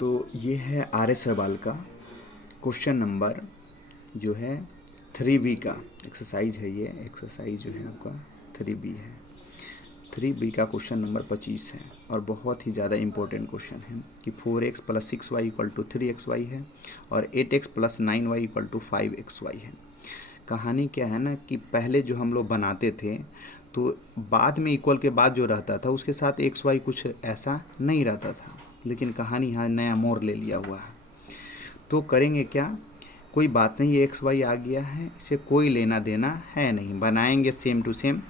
तो ये है आर्य सवाल का क्वेश्चन नंबर जो है 3B का एक्सरसाइज है। ये एक्सरसाइज जो है आपका 3B है। 3B का क्वेश्चन नंबर 25 है और बहुत ही ज़्यादा इम्पोर्टेंट क्वेश्चन है कि 4x + 6y = 3xy है और 8x + 9y = 5xy है। कहानी क्या है ना कि पहले जो हम लोग बनाते थे तो बाद में इक्वल के बाद जो रहता था उसके साथ एक्स वाई कुछ ऐसा नहीं रहता था, लेकिन कहानी यहाँ नया मोड़ ले लिया हुआ है। तो करेंगे क्या, कोई बात नहीं, ये एक्स वाई आ गया है, इसे कोई लेना देना है नहीं, बनाएंगे सेम टू सेम।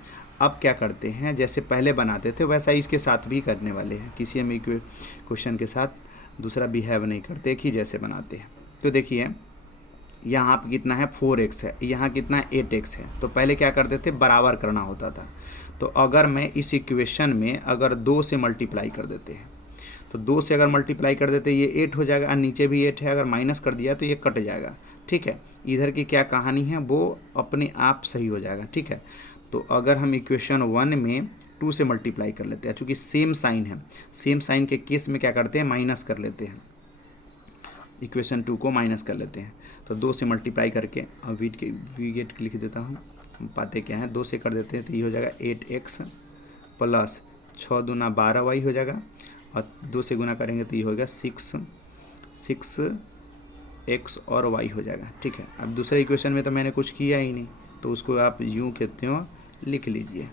अब क्या करते हैं, जैसे पहले बनाते थे वैसा इसके साथ भी करने वाले हैं। किसी हम क्वेश्चन के साथ दूसरा बिहेव नहीं करते, एक ही जैसे बनाते हैं। तो देखिए यहाँ पर कितना है 4x है, यहाँ कितना है 8x है। तो पहले क्या करते थे, बराबर करना होता था। तो अगर मैं इस इक्वेशन में अगर 2 से मल्टीप्लाई कर देते हैं तो 2 से अगर मल्टीप्लाई कर देते ये 8 हो जाएगा और नीचे भी 8 है, अगर माइनस कर दिया तो ये कट जाएगा। ठीक है, इधर की क्या कहानी है वो अपने आप सही हो जाएगा। ठीक है, तो अगर हम इक्वेशन 1 में 2 से मल्टीप्लाई कर लेते हैं, चूँकि सेम साइन है, सेम साइन के केस में क्या करते हैं, माइनस कर लेते हैं, इक्वेशन 2 को माइनस कर लेते हैं। तो 2 से मल्टीप्लाई करके अब वी गेट लिख देता हूँ, पाते क्या है 2 से कर देते हैं तो ये हो जाएगा 8x + 6 दूना 12y हो जाएगा और 2 से गुना करेंगे तो ये होगा 6x और y हो जाएगा। ठीक है, अब दूसरे इक्वेशन में तो मैंने कुछ किया ही नहीं तो उसको आप यूँ कहते हो लिख लीजिए।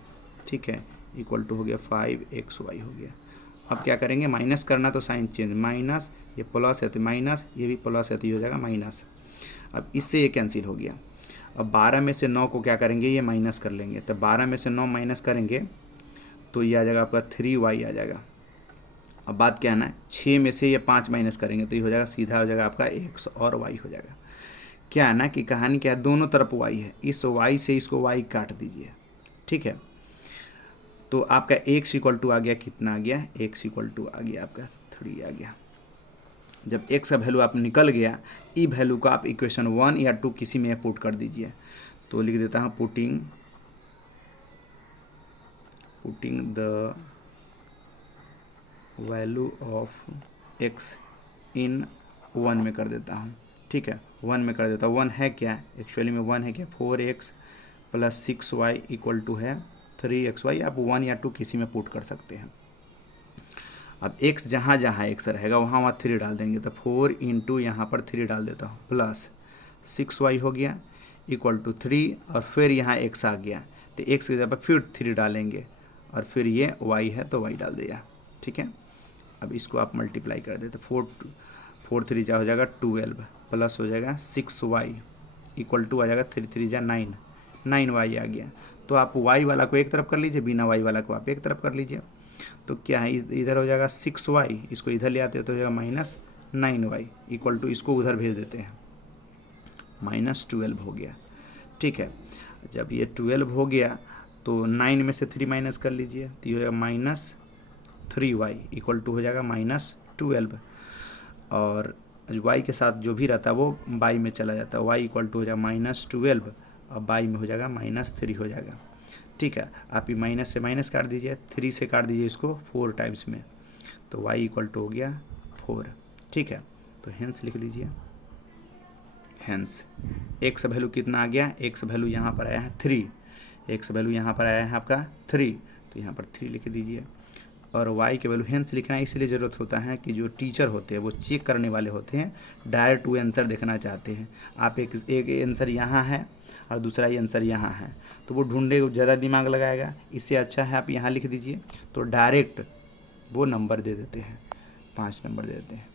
ठीक है, इक्वल टू हो गया 5xy हो गया। अब क्या करेंगे, माइनस करना तो साइन चेंज, माइनस ये प्लस है तो माइनस, ये भी प्लस है तो ये हो जाएगा माइनस। अब इससे ये कैंसिल हो गया। अब 12 में से 9 को क्या करेंगे, ये माइनस कर लेंगे। तो 12 में से 9 माइनस करेंगे तो ये आ जाएगा आपका 3y आ जाएगा। अब बात क्या है ना, 6 में से ये 5 माइनस करेंगे तो ये हो जाएगा, सीधा हो जाएगा आपका x और y हो जाएगा। क्या है ना कि कहानी क्या है, दोनों तरफ y है, इस y से इसको y काट दीजिए। ठीक है, तो आपका x = आ गया, कितना आ गया, x = आ गया आपका 3 आ गया। जब x का वैल्यू आप निकल गया, ई वैल्यू को आप इक्वेशन 1 या 2 किसी में पुट कर दीजिए। तो लिख देता हूँ putting the value of x इन 1 में कर देता हूँ। ठीक है, 1 में कर देता हूँ। 1 है क्या, एक्चुअली में 1 है क्या, 4x + 6y = है 3xy। आप 1 या 2 किसी में पुट कर सकते हैं। अब x जहाँ जहाँ x रहेगा वहाँ वहाँ 3 डाल देंगे। तो 4 × यहाँ पर 3 डाल देता हूँ प्लस 6y हो गया = 3 और फिर यहाँ x आ गया तो x की जगह पर फिर 3 डालेंगे और फिर ये y है तो y डाल दिया। ठीक है, अब इसको आप मल्टीप्लाई कर देते, 4 3 जा हो जाएगा 12 प्लस हो जाएगा 6y = आ जाएगा 3 3 जा 9 9y आ गया। तो आप y वाला को एक तरफ कर लीजिए, बिना y वाला को आप एक तरफ कर लीजिए। तो क्या है, इधर हो जाएगा 6y, इसको इधर ले आते हैं तो हो जाएगा -9y = इसको उधर भेज देते हैं, -12 हो गया। ठीक है, जब ये 12 हो गया तो 9 में से 3 माइनस कर लीजिए तो ये हो जाएगा -3y = हो जाएगा -12 और y के साथ जो भी रहता है वो y में चला जाता है, y = हो जाएगा -12 और y में हो जाएगा -3 हो जाएगा। ठीक है, आप ये माइनस से माइनस काट दीजिए, 3 से काट दीजिए इसको 4 टाइम्स में तो y = हो गया 4। ठीक है, तो हेंस लिख लीजिए, हेंस x वैल्यू कितना आ गया, x वैल्यू यहाँ पर आया है 3, x वैल्यू यहाँ पर आया है आपका 3 तो यहाँ पर 3 लिख दीजिए। और y के वैल्यू हेंस लिखना इसलिए ज़रूरत होता है कि जो टीचर होते हैं वो चेक करने वाले होते हैं, डायरेक्ट वो आंसर देखना चाहते हैं। आप एक आंसर यहाँ है और दूसरा ही आंसर यहाँ है तो वो ढूंढे, ज़्यादा दिमाग लगाएगा। इससे अच्छा है आप यहाँ लिख दीजिए तो डायरेक्ट वो नंबर दे देते हैं, 5 नंबर दे देते हैं।